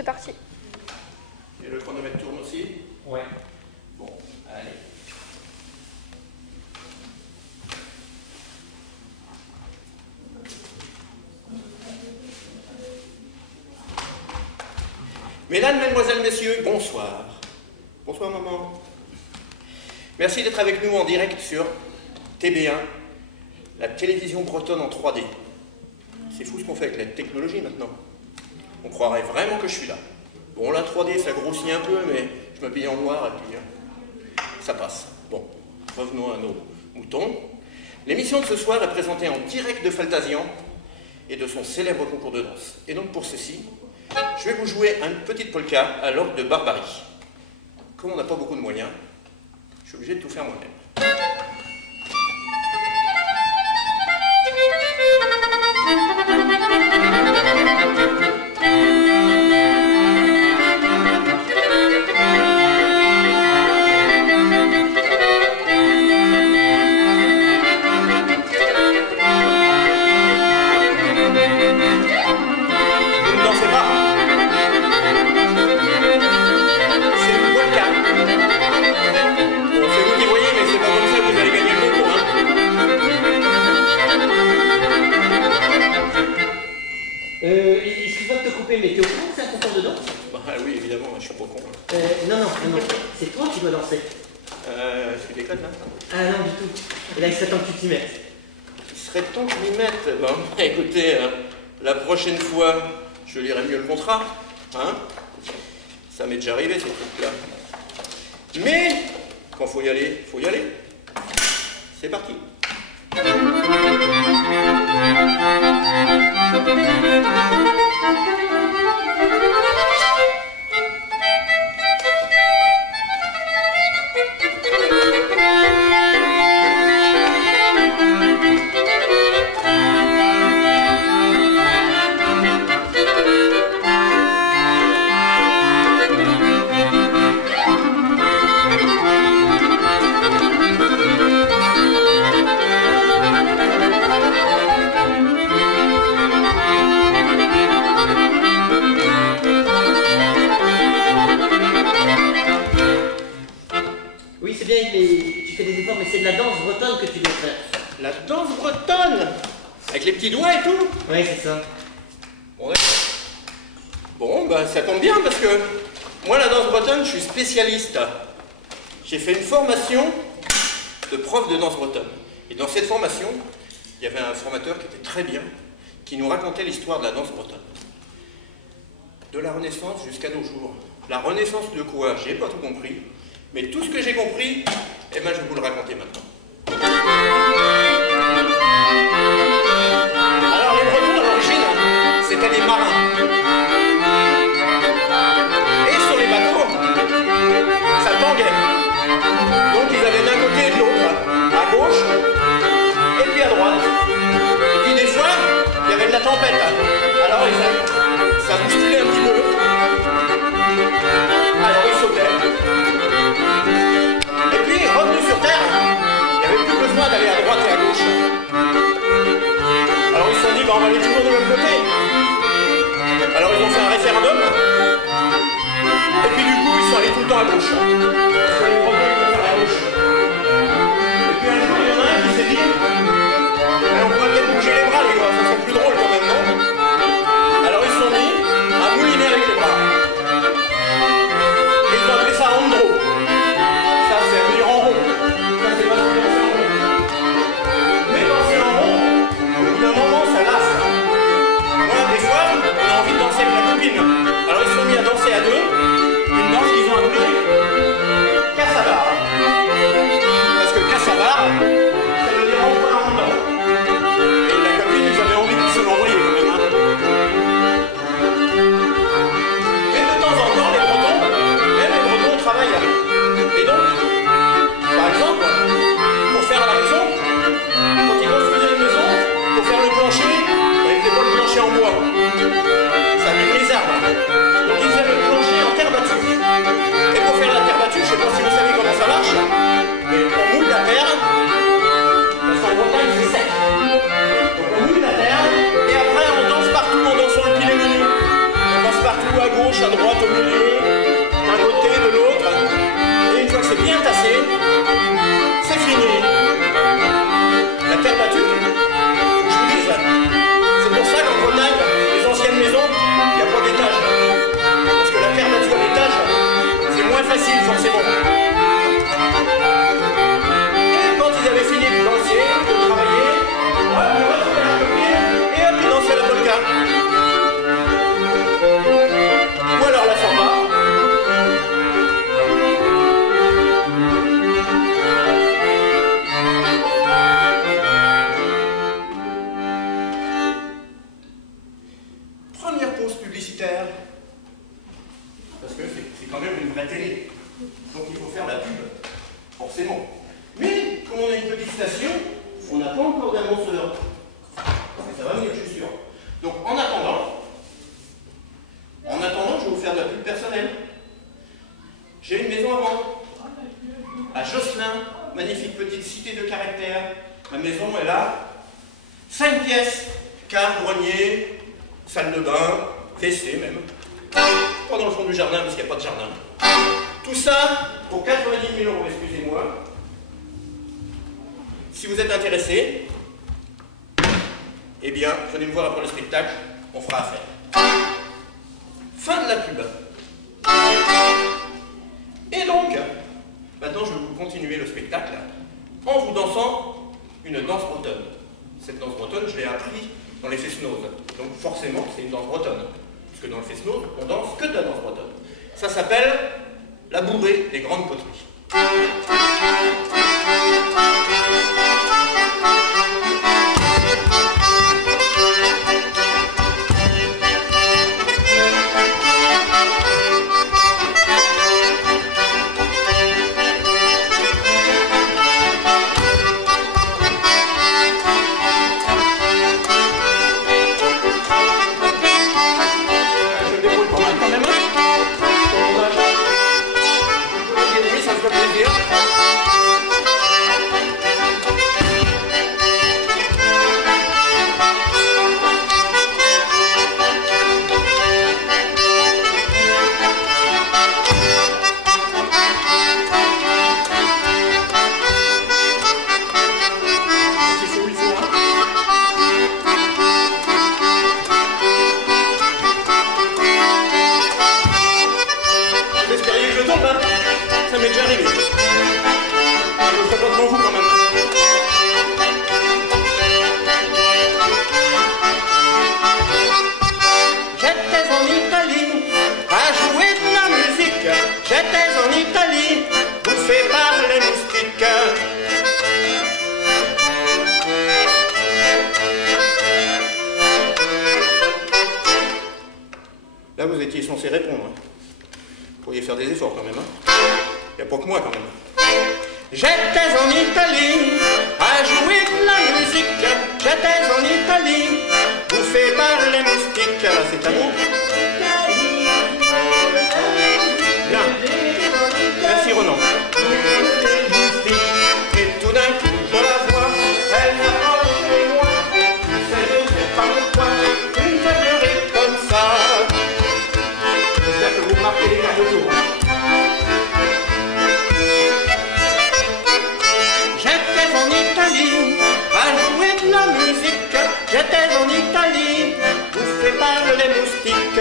c'est parti. Et le chronomètre tourne aussi? Ouais. Bon, allez. Mesdames, Mesdemoiselles, Messieurs, bonsoir. Bonsoir, maman. Merci d'être avec nous en direct sur TB1, la télévision bretonne en 3D. C'est fou ce qu'on fait avec la technologie maintenant. On croirait vraiment que je suis là. Bon, la 3D, ça grossit un peu, mais je m'habille en noir et puis ça passe. Bon, revenons à nos moutons. L'émission de ce soir est présentée en direct de Faltasian et de son célèbre concours de danse. Et donc pour ceci, je vais vous jouer une petite polka à l'ordre de Barbarie. Comme on n'a pas beaucoup de moyens, je suis obligé de tout faire moi-même. Excuse-moi de te couper, mais t'es au courant que c'est un concours de danse? Bah oui, évidemment, je suis pas con. Non, c'est toi qui dois danser. Tu déconnes là? Ah non, du tout. Et là, il serait temps que tu t'y mettes. Il serait temps que je m'y mette. Bon, écoutez, la prochaine fois, je lirai mieux le contrat. Hein? Ça m'est déjà arrivé, ces trucs-là. Mais, quand faut y aller, faut y aller. C'est parti. Oui, c'est bien, tu fais des efforts, mais c'est de la danse bretonne que tu dois faire. La danse bretonne? Avec les petits doigts et tout? Oui, c'est ça. Bon, d'accord. Bon, bah ça tombe bien parce que moi, la danse bretonne, je suis spécialiste. J'ai fait une formation de prof de danse bretonne. Et dans cette formation, il y avait un formateur qui était très bien, qui nous racontait l'histoire de la danse bretonne. De la Renaissance jusqu'à nos jours. La Renaissance de quoi? J'ai pas tout compris. Mais tout ce que j'ai compris, eh ben, je vais vous le raconter maintenant. Alors, les Bretons, à l'origine, c'était des marins. Et sur les bateaux, ça tanguait. Donc, ils avaient d'un côté et de l'autre, à gauche, et puis à droite. Et puis, des fois, il y avait de la tempête. Alors, ça bousculait un petit peu. Alors, ils sautaient. Revenus sur Terre, il n'y avait plus besoin d'aller à droite et à gauche. Alors ils se sont dit, bah, on va aller toujours du même côté. Alors ils ont fait un référendum. Et puis du coup, ils sont allés tout le temps à gauche. Parce que les Bretons, ils préfèrent à gauche. Et puis un jour, il y en a un qui s'est dit, on pourrait peut-être bouger les bras, les gars, ça serait plus drôle quand même, non? gauche, à droite, au milieu, d'un côté, de l'autre. Et une fois que c'est bien tassé, c'est fini. La terre battue, je vous dis, c'est pour ça qu'en Bretagne, les anciennes maisons, il n'y a pas d'étage. Parce que la terre battue à l'étage, c'est moins facile forcément. Et quand ils avaient fini de danser, de travailler, hop, ils retournaient la copine et hop, ils dansaient la polka. Ou alors la samba. Première pause publicitaire. Parce que c'est quand même une vraie télé. Donc il faut faire la pub, forcément. Mais comme on a une petite station, on n'a pas encore d'annonceur. Et ça va venir, je suis sûr. Donc en attendant, je vais vous faire de la pub personnelle. J'ai une maison à vendre. À Josselin, magnifique petite cité de caractère. Ma maison, elle a 5 pièces. Cave, grenier, salle de bain, WC même. Pas dans le fond du jardin parce qu'il n'y a pas de jardin. Tout ça pour 90 000 €, excusez-moi. Si vous êtes intéressé, eh bien, venez me voir après le spectacle, on fera affaire. Fin de la pub. Et donc, maintenant je vais vous continuer le spectacle en vous dansant une danse bretonne. Cette danse bretonne, je l'ai appris dans les Fesnoses. Donc forcément, c'est une danse bretonne. Parce que dans le Fesnose, on danse que de la danse bretonne. Ça s'appelle la bourrée des grandes poteries. Ça m'est déjà arrivé. Je ne le ferai pas devant vous quand même. J'étais en Italie à jouer de la musique. J'étais en Italie bouffé par les moustiques. Là, vous étiez censé répondre. Vous pourriez faire des efforts quand même. Il n'y a pas que moi quand même. J'étais en Italie à jouer de la musique. J'étais en Italie bouffé par les moustiques. Là, c'est à vous. Bien. Merci Ronan. Et tout d'un coup, je la vois. Elle s'approche chez moi. C'est je sais pas pourquoi. Une feuillerie comme ça. J'espère que vous marquez les cartes de tour. J'étais en Italie à jouer de la musique. J'étais en Italie bouffé par les moustiques.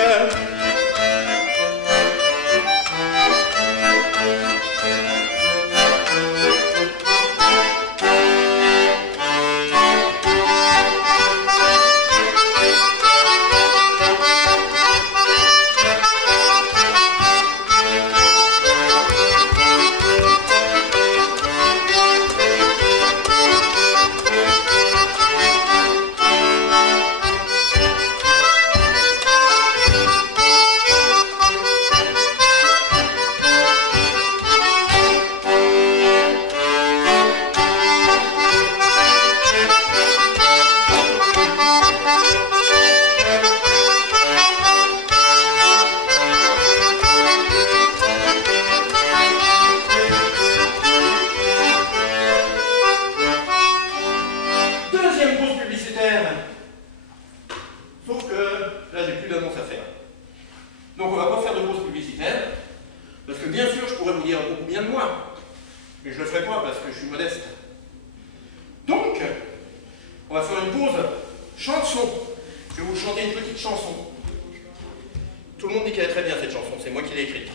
Parce que bien sûr, je pourrais vous dire beaucoup bien de moi, mais je le ferai pas parce que je suis modeste. Donc, on va faire une pause chanson. Je vais vous chanter une petite chanson. Tout le monde dit qu'elle est très bien cette chanson, c'est moi qui l'ai écrite.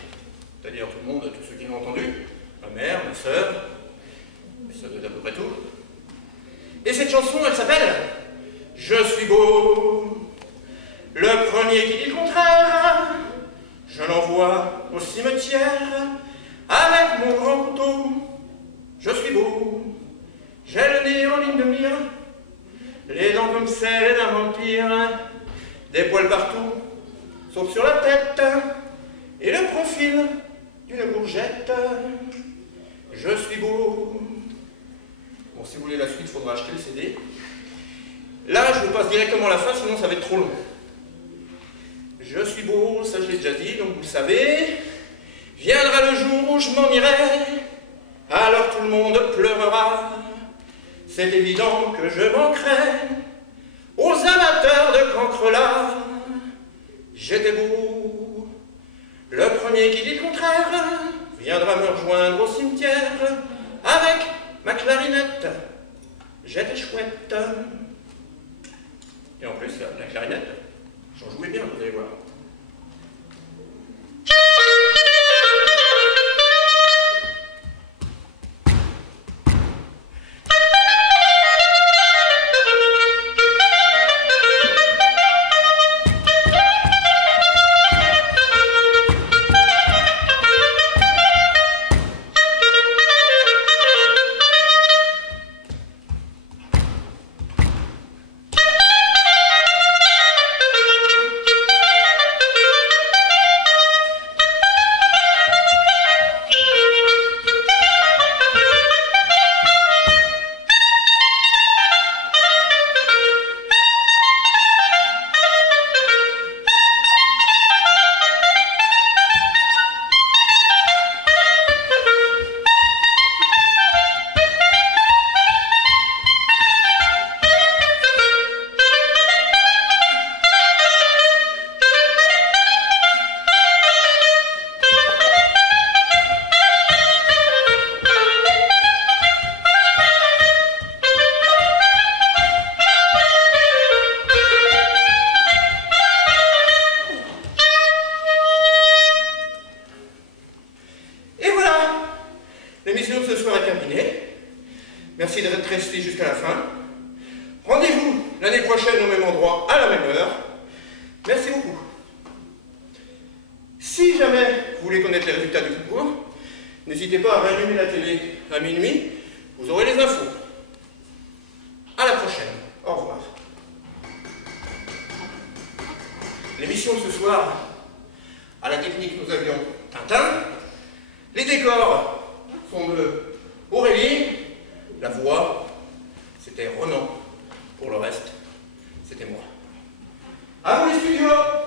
C'est-à-dire tout le monde, tous ceux qui l'ont entendue, ma mère, ma sœur, ça doit être à peu près tout. Et cette chanson, elle s'appelle « Je suis beau ». Le premier qui dit le contraire, je l'envoie au cimetière avec mon grand couteau. Je suis beau, j'ai le nez en ligne de mire, les dents comme celles d'un vampire, des poils partout, sauf sur la tête, et le profil d'une courgette. Je suis beau. Bon, si vous voulez la suite, il faudra acheter le CD. Là, je vous passe directement à la fin, sinon ça va être trop long. Je suis beau, ça je l'ai déjà dit, donc vous le savez. Viendra le jour où je m'en irai, alors tout le monde pleurera. C'est évident que je manquerai aux amateurs de cancre là. J'étais beau. Le premier qui dit le contraire viendra me rejoindre au cimetière avec ma clarinette. J'étais chouette. Et en plus, la clarinette, j'en jouais bien, vous allez voir. L'émission de ce soir est terminée. Merci d'être resté jusqu'à la fin. Rendez-vous l'année prochaine au même endroit, à la même heure. Merci beaucoup. Si jamais vous voulez connaître les résultats du concours, n'hésitez pas à rallumer la télé à minuit, vous aurez les infos. À la prochaine. Au revoir. L'émission de ce soir, à la technique, nous avions Tintin. Les décors sont de Aurélie. La voix, c'était Ronan. Pour le reste, c'était moi. À vous les studios!